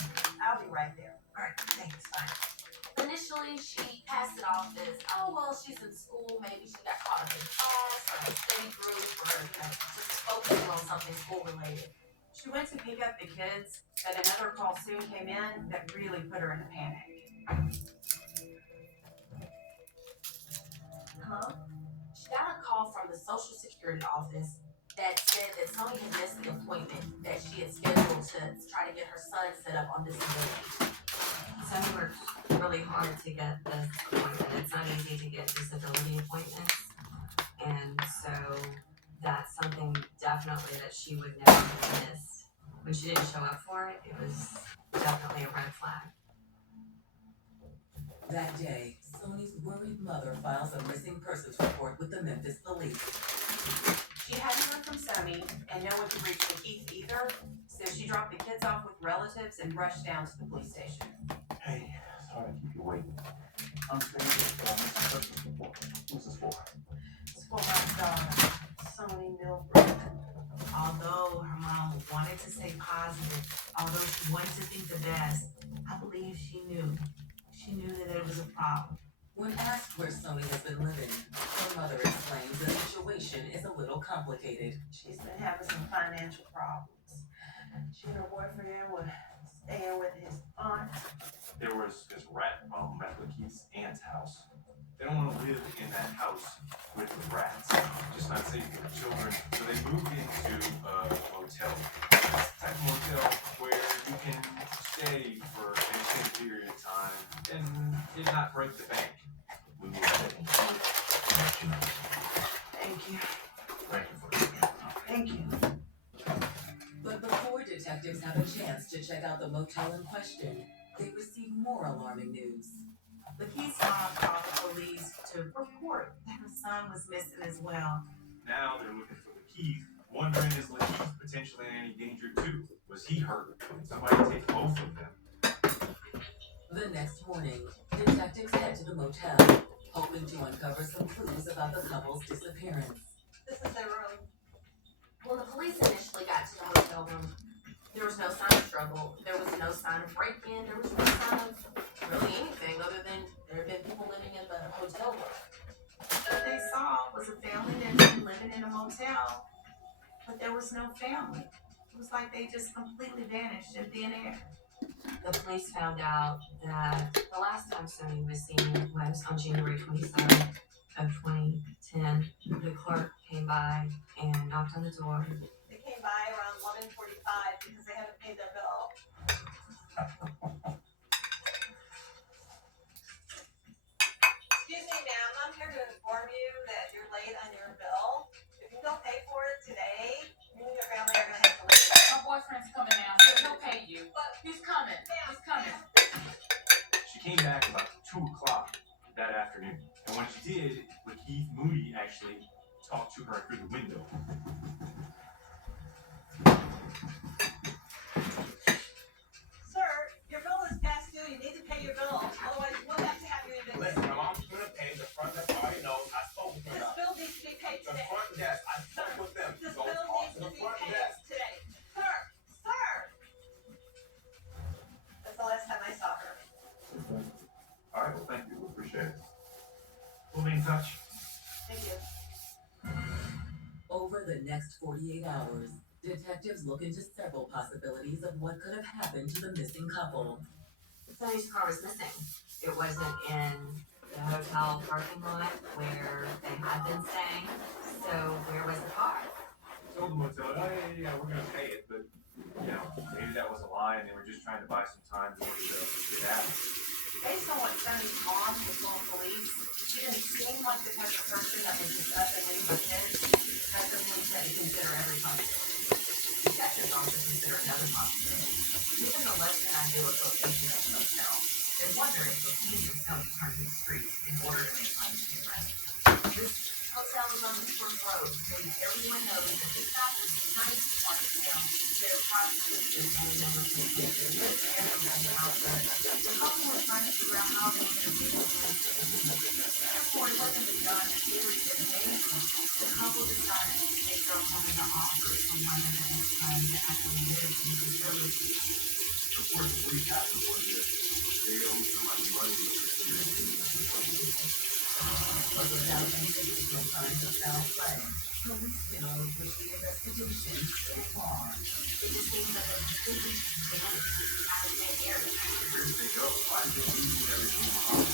I'll be right there. All right, thanks. Bye. Initially, she passed it off as, oh, well, she's in school. Maybe she got caught up in class or a study group or, just focusing on something school-related. She went to pick up the kids, but another call soon came in that really put her in a panic. Hello? She got a call from the Social Security office that said that Sony had missed the appointment that she had scheduled to try to get her son set up on disability. Sony works really hard to get this appointment. It's not easy to get disability appointments. And so that's something definitely that she would never have missed. When she didn't show up for it, it was definitely a red flag. That day, Sony's worried mother files a missing persons report with the Memphis police. She hadn't heard from Sony and no one could reach Lakeith either, so she dropped the kids off with relatives and rushed down to the police station. Hey, sorry to keep you waiting. I'm staying with Mr. Person's report. What's this for? It's for my daughter, Sony Milbrook. Although her mom wanted to stay positive, although she wanted to think the best, I believe she knew. She knew that there was a problem. When asked where Sony has been living, her mother explains the situation is a little complicated. She's been having some financial problems. She and her boyfriend were staying with his aunt. There was this rat problem at Lakeith's aunt's house. They don't want to live in that house with the rats. Just not safe for the children. So they moved into a motel. Type of motel where you can stay for an extended period of time and did not break the bank. We will let you know. Thank you. Thank you for this. Thank you. But before detectives have a chance to check out the motel in question, they receive more alarming news. Lakeith's mom called the police to report that her son was missing as well. Now they're looking for Lakeith, wondering is Lakeith potentially in any danger too? Was he hurt? Did somebody take both of them? The next morning, detectives head to the motel, hoping to uncover some clues about the couple's disappearance. This is their room. When the police initially got to the hotel room, there was no sign of struggle. There was no sign of break-in. There was no sign of really anything other than there had been people living in the hotel room. What they saw was a family that had been living in a motel, but there was no family. It was like they just completely vanished in thin air. The police found out that the last time Sony was seen was on January 27th of 2010. The clerk came by and knocked on the door. They came by around 11:45 because they hadn't paid their bill. Excuse me, ma'am. I'm here to inform you that you're late on your bill. If you don't pay for it today, you and your family are going to have to leave. My boyfriend's coming now. He'll pay you. He's coming. He's coming. She came back about 2 o'clock that afternoon. And when she did, Lakeith Moody actually talked to her through the window. Sir, your bill is past due. You need to pay your bill. Otherwise, we'll have to have you evicted. Listen, my mom's gonna pay the front desk. I already know. I spoke with her This about bill needs to be paid the today. front desk. I spoke with them. This Go bill talk needs to to the be front paid desk. today. Sir! Sir! That's the last time I saw her. All right, well, thank you. We appreciate it. We'll be in touch. Thank you. Over the next 48 hours, detectives look into several possibilities of what could have happened to the missing couple. Sony's car was missing. It wasn't in the hotel parking lot where they had been staying. So where was the car? Told the motel, oh, yeah, we're gonna pay it, but maybe that was a lie and they were just trying to buy some time in order to get out. Based on what Sony's mom had told police, she didn't seem like the type of person that would just up and leave her kids. That's the police had to consider every possibility. Detectives also consider another possibility. Given the less than ideal location of the motel, they wonder if the police themselves turned to the streets in order to make money to arrest. This hotel is on the Spruce Road, so everyone knows that the stop is the nicest part of town. There are prostitutes and family members who live there. There's everyone on the outside. The couple were trying to figure out how they were going to make it. Therefore, it wasn't beyond a series of days. The couple decided to take their home in the offer from one of the next time to actually live in the facility. Before the police afterward, they owed somebody money. But without any additional signs of foul play, police can only push the investigation so far. It just seems like a completely vanished out of thin air. Where did they go? Why did they leave everything behind?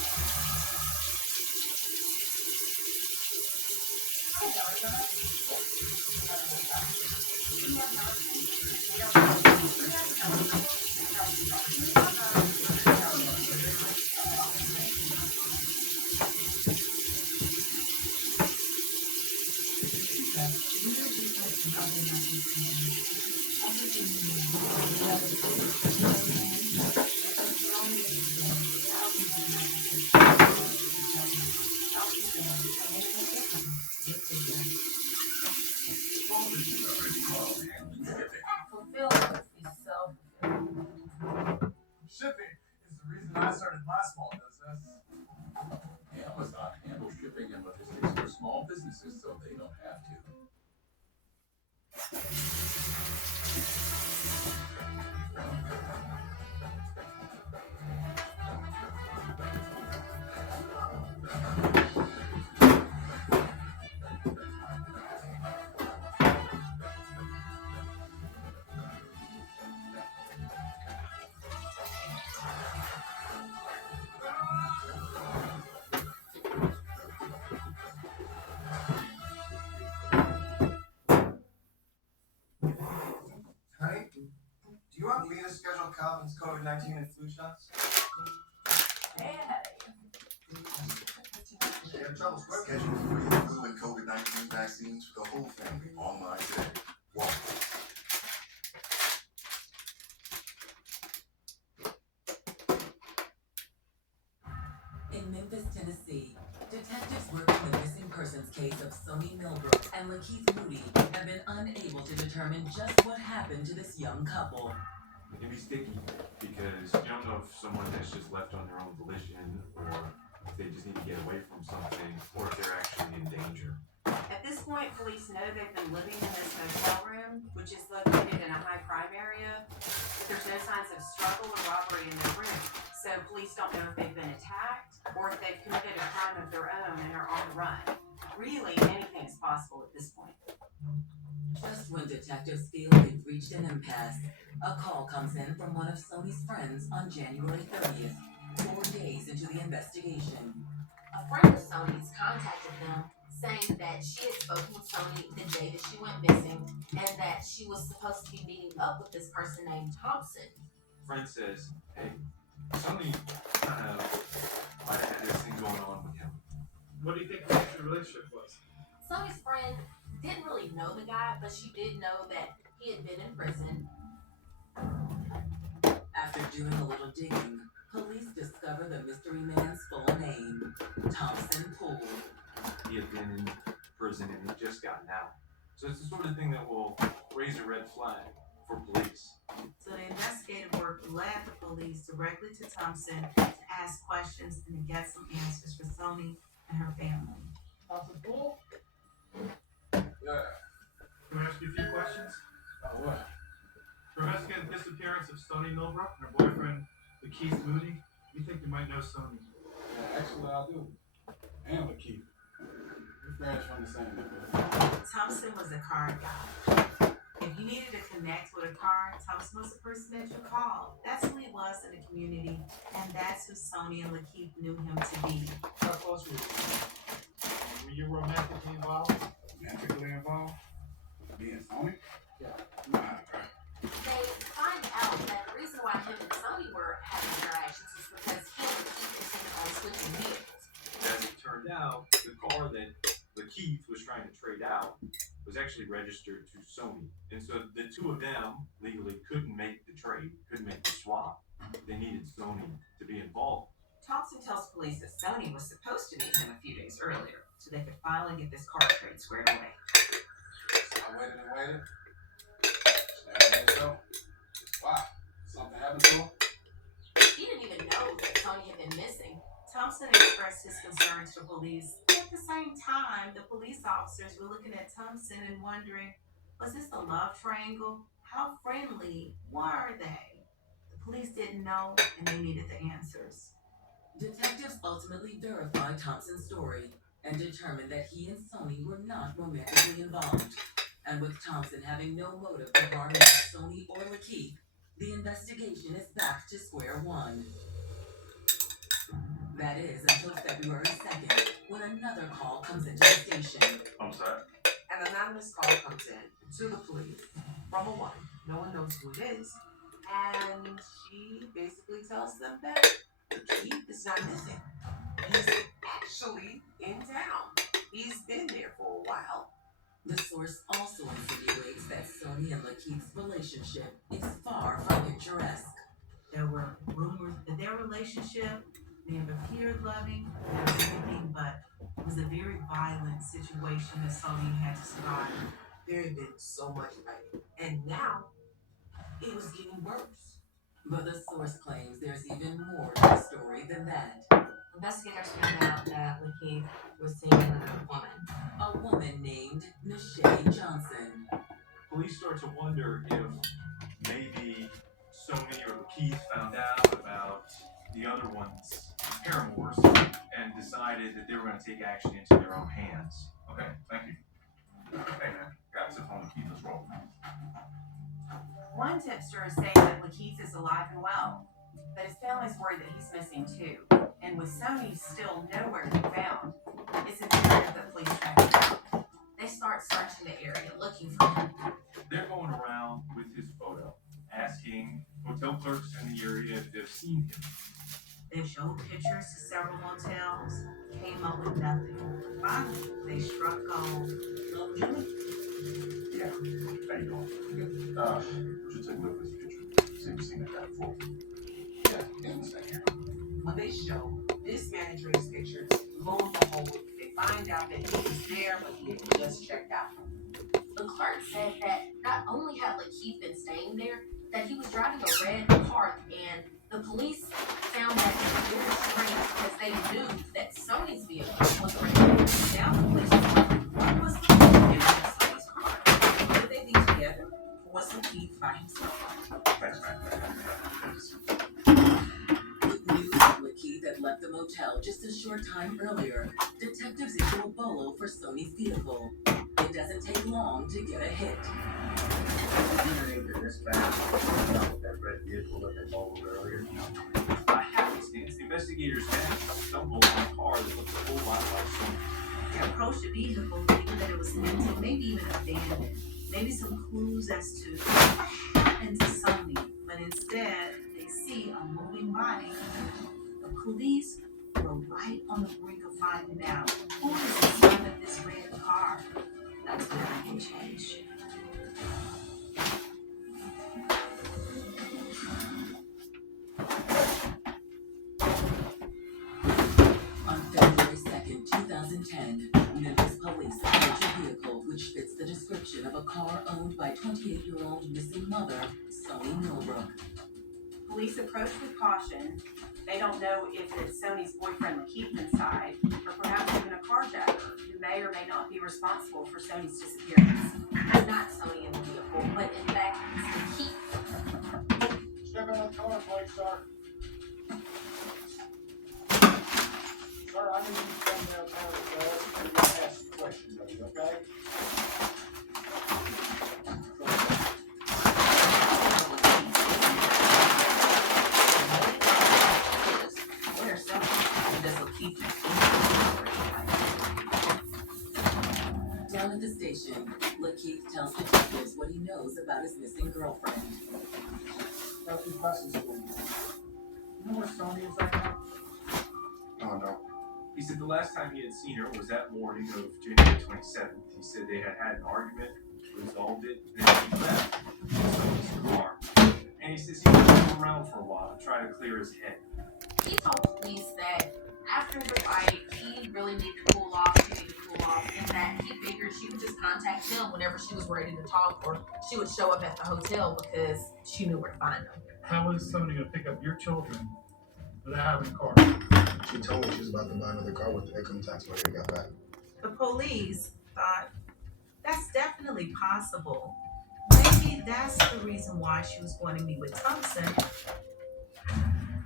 Shipping is the reason I started my small business. Amazon handles shipping and logistics for small businesses so they don't have to. Honey, do you want me to schedule Calvin's COVID-19 and flu shots? Schedule free flu and COVID-19 vaccines for the whole family online today. Walgreens. In Memphis, Tennessee, detectives working the missing persons case of Sony Millbrook and Lakeith Moody have been unable to determine just what happened to this young couple. It can be sticky because you don't know if someone has just left on their own volition or if they just need to get away from something or if they're actually in danger. At this point, police know they've been living in this hotel room, which is located in a high crime area, but there's no signs of struggle or robbery in their room. So police don't know if they've been attacked or if they've committed a crime of their own and are on the run. Really, anything is possible at this point. Just when detectives feel they've reached an impasse, a call comes in from one of Sony's friends on January 30th, 4 days into the investigation. A friend of Sony's contacted them saying that she had spoken with Sony the day that she went missing and that she was supposed to be meeting up with this person named Thompson. Friend says, hey, Sony kind of might have had this thing going on with him. What do you think the actual relationship was? Sony's friend didn't really know the guy, but she did know that he had been in prison. After doing a little digging, police discover the mystery man's full name, Thompson Poole. He had been in prison and he just gotten out. So it's the sort of thing that will raise a red flag for police. So the investigative work led the police directly to Thompson to ask questions and to get some answers for Sony and her family. Thompson Poole? Yeah. Can I ask you a few questions? What? For investigating the disappearance of Sony Millbrook and her boyfriend, Lakeith Moody, you think you might know Sony? Yeah, actually I do. And Lakeith. We're friends from the same neighborhood. Thompson was a car guy. If you needed to connect with a car, Thompson was the person that you called. That's who he was in the community, and that's who Sony and Lakeith knew him to be. How close were you? Were you romantically involved? Romantically involved? Me and Sony? Yeah. Nah, bro. They find out that the reason why him and Sony were having interactions is because he and Lakeith insisted on switching vehicles. As it turned out, the car that Lakeith was trying to trade out was actually registered to Sony. And so the two of them legally couldn't make the trade, couldn't make the swap. They needed Sony to be involved. Thompson tells police that Sony was supposed to meet him a few days earlier, so they could finally get this car trade squared away. So I waited and waited. She never made it so. Why? Something happened to him? He didn't even know that Sony had been missing. Thompson expressed his concerns to police. At the same time, the police officers were looking at Thompson and wondering, was this a love triangle? How friendly were they? The police didn't know, and they needed the answers. Detectives ultimately verified Thompson's story and determined that he and Sony were not romantically involved. And with Thompson having no motive to harm either Sony or Lakeith, the investigation is back to square one. That is until February 2nd, when another call comes into the station. I'm sorry. An anonymous call comes in to the police from a woman. No one knows who it is. And she basically tells them that Lakeith is not missing. He's actually in town. He's been there for a while. The source also insinuates that Sony and Lakeith's relationship is far from picturesque. There were rumors that their relationship may have appeared loving and everything, but it was a very violent situation that Sony had to survive. There had been so much fighting, and now it was getting worse. But the source claims there's even more to the story than that. Investigators found out that Lakeith was seeing another woman. A woman named Nishay Johnson. Police start to wonder if maybe Sony or Keith found out about the other one's paramours and decided that they were going to take action into their own hands. Okay, thank you. Hey man, got to phone Keith as well. One tipster is saying that Lakeith is alive and well, but his family's worried that he's missing too. And with Sony still nowhere to be found, it's imperative that police track him down. They start searching the area, looking for him. They're going around with his photo, asking hotel clerks in the area if they've seen him. They showed pictures to several motels, came up with nothing. Finally, they struck gold. Jimmy? Yeah, how you doing? Should take a look at this picture. See if you've seen that guy before. Yeah, give him a second. When they show this manager's picture, lo and behold, they find out that he was there, but he had just checked out. The clerk said that not only had Lakeith been staying there, that he was driving a red Park, and the police found that very strange because they knew that Sony's vehicle was red. Now the police are wondering, what was Lakeith doing in Sony's car? Could they be together? Or was Lakeith by himself? Thanks, man. With news that Lakeith had left the motel just a short time earlier, detectives issue a bolo for Sony's vehicle. It doesn't take long to get a hit. That red vehicle that they modeled earlier. By happenstance, the investigators had stumbled on a car that looked a whole lot like Sony. They approached the vehicle thinking that it was empty, maybe even abandoned. Maybe some clues as to what happened to Sony. But instead, they see a moving body. The police were right on the brink of finding out who is inside of this red car. That's when everything changed. On February 2nd, 2010, Memphis police approach a vehicle which fits the description of a car owned by 28-year-old missing mother, Sony Millbrook. Police approach with caution. They don't know if it's Sony's boyfriend Lakeith inside, or perhaps even a carjacker who may or may not be responsible for Sony's disappearance. It's not Sony in the vehicle, but in fact, it's Lakeith. Step out of the car, please, sir. Sir, I need you to come downtown with us. I'm going to ask some questions of you, okay? Where's Sony? Does Lakeith Down at the station, Lakeith tells detectives what he knows about his missing girlfriend. Got a few questions for you. You know where Sony is right now? Oh, no. He said the last time he had seen her was that morning of January 27th. He said they had had an argument, resolved it, then he left Sony's car. And he says he was around for a while to try to clear his head. He told police that after the fight, he really needed to cool off, and that he figured she would just contact him whenever she was ready to talk, or she would show up at the hotel because she knew where to find him. How is somebody going to pick up your children without having a car? She told me she was about to buy another car with the income tax money they got back. The police thought that's definitely possible. Maybe that's the reason why she was going to meet with Thompson.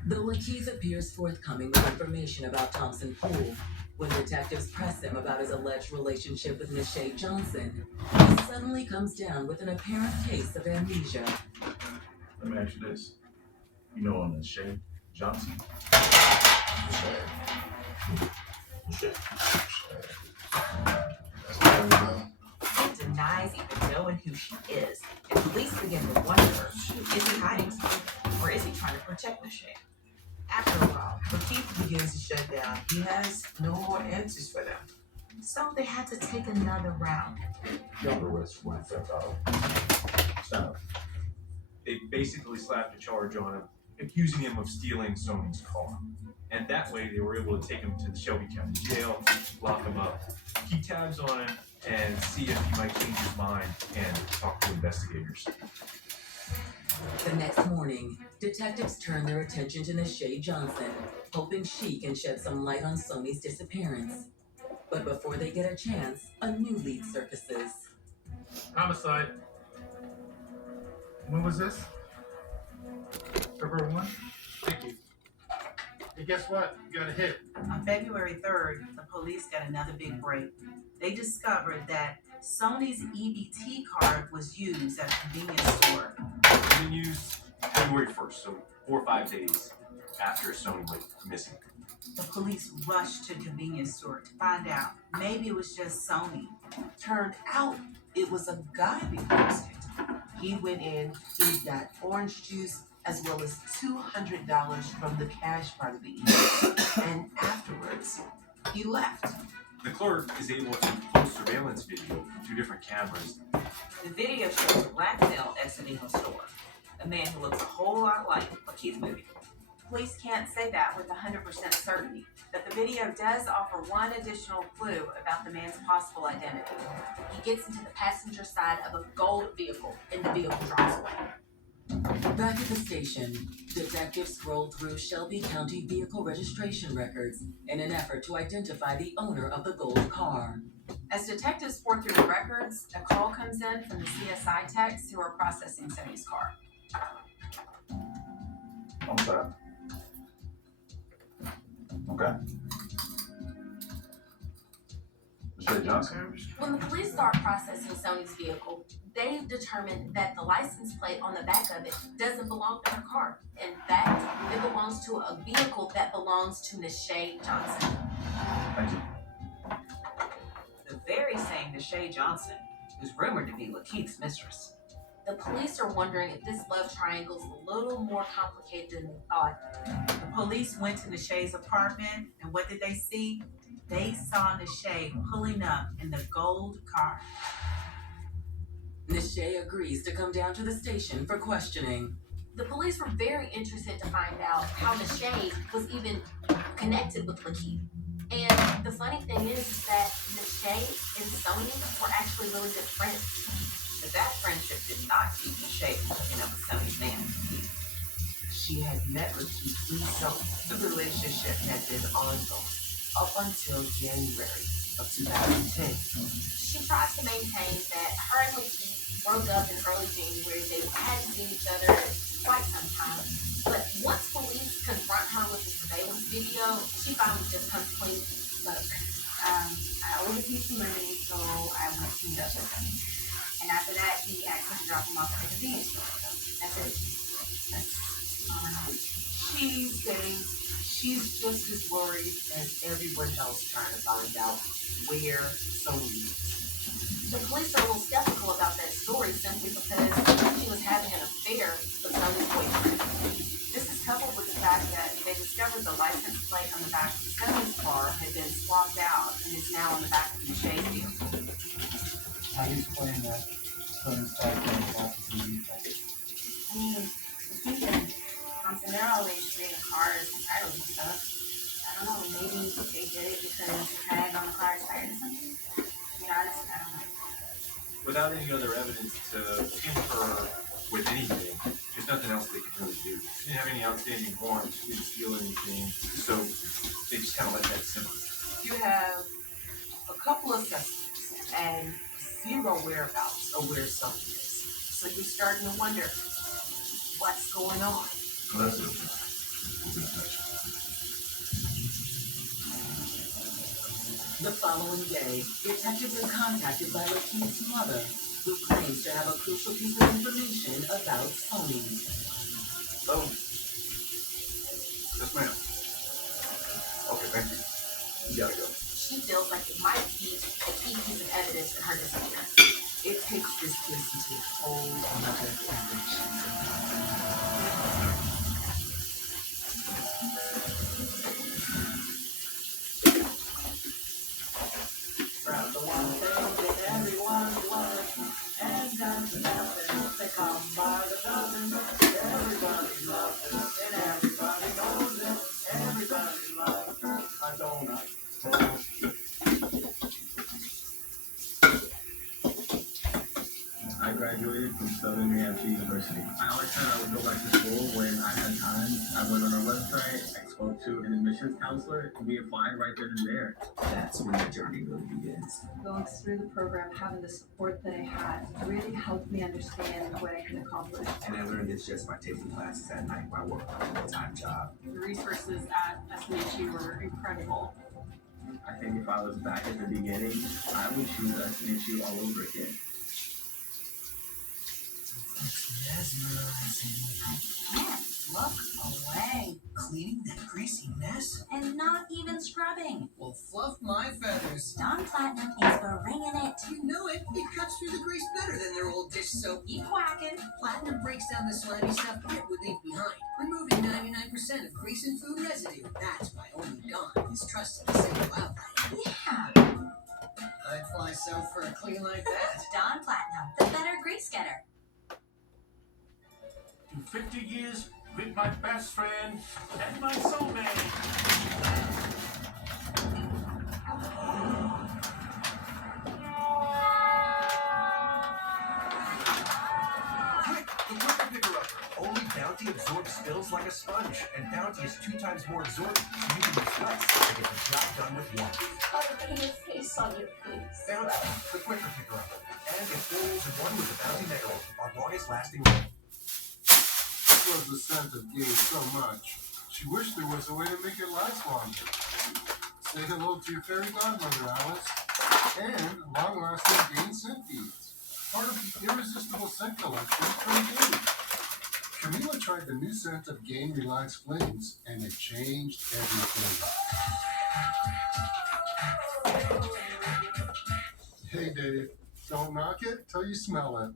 Though Lakeith appears forthcoming with information about Thompson Poole, when detectives press him about his alleged relationship with Nishay Johnson, he suddenly comes down with an apparent case of amnesia. Let me ask you this. You know on the Shay Johnson? Shay. That's what we know. He denies even knowing who she is, and police begin to wonder, is he hiding something, or is he trying to protect Nishay? After a while, Lakeith begins to shut down. He has no more answers for them. So they had to take another route. Younger West went that out. Stand up. They basically slapped a charge on him, accusing him of stealing Sony's car. And that way they were able to take him to the Shelby County Jail, lock him up, keep tabs on him, and see if he might change his mind and talk to investigators. The next morning, detectives turn their attention to Nashay Johnson, hoping she can shed some light on Sony's disappearance. But before they get a chance, a new lead surfaces. Homicide. When was this? February 1? Thank you. Hey, guess what? You got a hit. On February 3rd, the police got another big break. They discovered that Sony's EBT card was used at a convenience store. It's been used February 1st, so 4 or 5 days after Sony went missing. The police rushed to the convenience store to find out maybe it was just Sony. Turned out it was a guy they used it. He went in, he got orange juice as well as $200 from the cash part of the evening. And afterwards, he left. The clerk is able to post surveillance video from 2 different cameras. The video shows a black male exiting her store. A man who looks a whole lot like Keith Moody. Police can't say that with 100% certainty, but the video does offer one additional clue about the man's possible identity. He gets into the passenger side of a gold vehicle and the vehicle drives away. Back at the station, detectives scroll through Shelby County vehicle registration records in an effort to identify the owner of the gold car. As detectives pour through the records, a call comes in from the CSI techs who are processing Sony's car. Okay. Okay. Mr. Johnson? When the police start processing Sony's vehicle, they determined that the license plate on the back of it doesn't belong to her car. In fact, it belongs to a vehicle that belongs to Nashay Johnson. Thank you. The very same Nashay Johnson is rumored to be Lakeith's mistress. The police are wondering if this love triangle is a little more complicated than they thought. The police went to Nashay's apartment, and what did they see? They saw Nashay pulling up in the gold car. Nashay agrees to come down to the station for questioning. The police were very interested to find out how Nashay was even connected with Lakeith. And the funny thing is that Nashay and Sony were actually really good friends. But that friendship did not keep Nashay from hooking up with Sony's man. She had met Lakeith through Sony. The relationship had been ongoing up until January of 2010. She tries to maintain that her and Lakeith broke up in early January. They hadn't seen each other in quite some time. But once police confront her with the surveillance video, she finally just comes clean. Look, I owed a piece of money, so I went to meet up with him. And after that, he asked me to drop him off at the convenience store. That's it. That's all I know. She says she's just as worried as everyone else trying to find out where Sony is. The police are a little skeptical about that story simply because she was having an affair with Sony's boyfriend. This is coupled with the fact that they discovered the license plate on the back of Sony's car had been swapped out and is now on the back of the Nashay's vehicle. How do you explain that Sony's back on the back of the vehicle? I mean, Lakeith and Thompson, they're always trading cars and titles and stuff. I don't know, maybe they did it because the tag on the car expired or something. I mean, honestly, I don't know. Without any other evidence to pin her with anything, there's nothing else they can really do. She didn't have any outstanding warrants, she didn't steal anything, so they just kind of let that simmer. You have a couple of suspects and zero whereabouts of where Sony is. So you're starting to wonder what's going on. Well, that's it. We'll be in touch. The following day, detectives are contacted by Lakeith's mother, who claims to have a crucial piece of information about Sony. Hello? Yes, ma'am. Okay, thank you. You gotta go. She feels like it might be a key piece of evidence in her disappearance. It takes this case into a whole other dimension. graduated from Southern New Hampshire University. I always said I would go back to school when I had time. I went on our website, I spoke to an admissions counselor, and we applied right then and there. That's when the journey really begins. Going through the program, having the support that I had really helped me understand what I can accomplish. And I learned it's just by taking classes at night while working a full-time job. The resources at SNHU were incredible. I think if I was back at the beginning, I would choose SNHU all over again. Mesmerizing. I can't look away. Cleaning that greasy mess? And not even scrubbing. Well, fluff my feathers. Dawn Platinum is for ringing it. You know it. It cuts through the grease better than their old dish soap. Keep whacking. Platinum breaks down the slimy stuff it would leave behind, removing 99% of grease and food residue. That's why only Dawn is trusted to save you out. Yeah. I'd fly south for a clean like that. Dawn Platinum, the better grease getter. To 50 years with my best friend and my soulmate. Quick, the quicker picker-upper. Only Bounty absorbs spills like a sponge, and Bounty is 2 times more absorbent, so you can use less to get the job done with one. Put your face on your face. Bounty, the quicker picker-upper. And get 4 rolls in one with the Bounty Mega Roll, our longest lasting roll. She loves the scent of Gain so much, she wished there was a way to make it last longer. Say hello to your fairy godmother, Alice, and long-lasting Gain scent beads, part of the irresistible scent collection from Gain. Camila tried the new scent of Gain Relax Flames, and it changed everything. Hey, Dave, don't knock it till you smell it.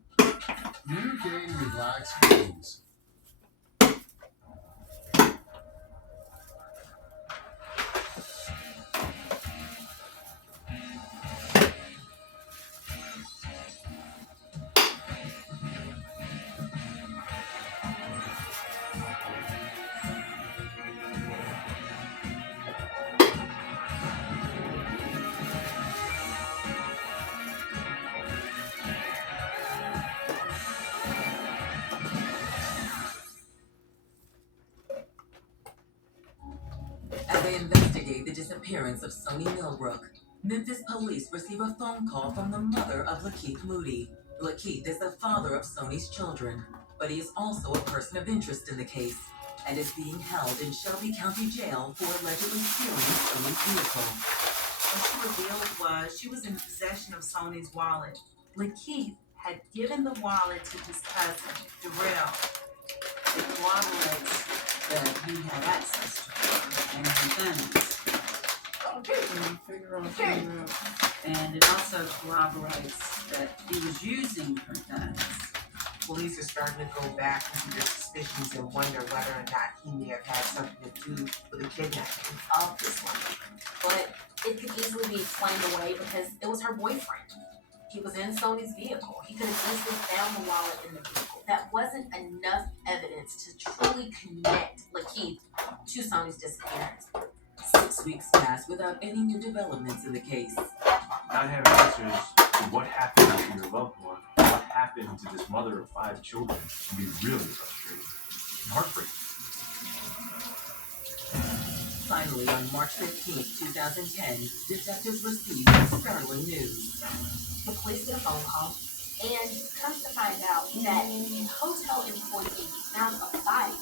New Gain Relax Flames. As they investigate the disappearance of Sony Millbrook, Memphis police receive a phone call from the mother of Lakeith Moody. Lakeith is the father of Sony's children, but he is also a person of interest in the case and is being held in Shelby County Jail for allegedly stealing Sony's vehicle. What she revealed was she was in possession of Sony's wallet. Lakeith had given the wallet to his cousin, Darrell. It corroborates that he had access to her and her guns. And it also corroborates that he was using her guns. Police are starting to go back into their suspicions and wonder whether or not he may have had something to do with the kidnapping of this woman. But it could easily be explained away because it was her boyfriend. He was in Sony's vehicle. He could have easily found the wallet in the vehicle. That wasn't enough evidence to truly connect Lakeith to Sony's disappearance. 6 weeks pass without any new developments in the case. Not having answers to what happened to your loved one, what happened to this mother of 5 children, can be really frustrating and heartbreaking. Finally, on March 15, 2010, detectives received startling news. The police get a phone call and comes to find out that a hotel employee found a body,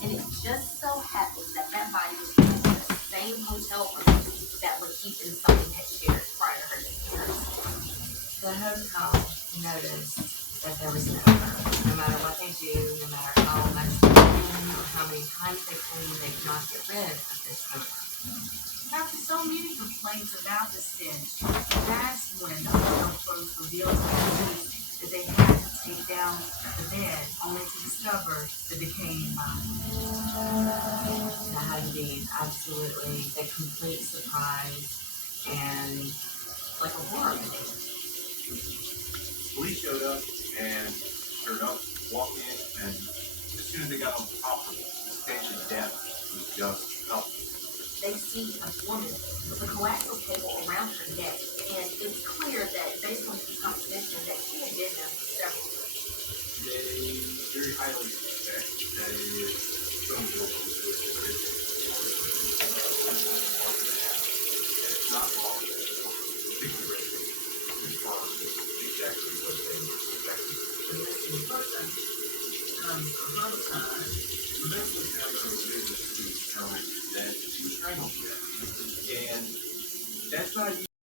and it just so happens that that body was used in the same hotel room that Lakeith and Sony had shared prior to her disappearance. The hotel noticed that there was no odor. No matter what they do, no matter how much they clean or how many times they clean, they cannot get rid of this odor. After so many complaints about the stench, that's when the hotel pros revealed to the police that they had to take down the bed only to discover the decaying body. That had to be absolutely a complete surprise and like a horror movie. Police showed up and sure enough, walked in, and as soon as they got on top of it, the stench of death was just palpable. They see a woman with a coaxial cable around her neck, and it's clear that based on his composition that she had been there for several years. highly suspect that it is some sort of and it's not wrong for cigarette to confirm exactly what they were suspecting. The missing person comes a homicide. The medical examiner was able to determine that she was strangled to death. And that's not